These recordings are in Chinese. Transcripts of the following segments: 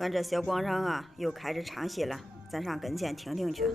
俺这小广场啊，又开始唱戏了，咱上跟前听听去。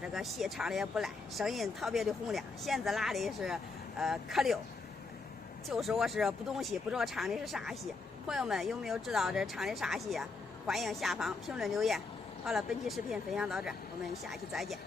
这个戏唱的也不赖，声音特别的洪亮，弦子拉的是可溜。就说我是不懂戏，不知道唱的是啥戏。朋友们有没有知道这唱的啥戏啊？欢迎下方评论留言。好了，本期视频分享到这儿，我们下期再见。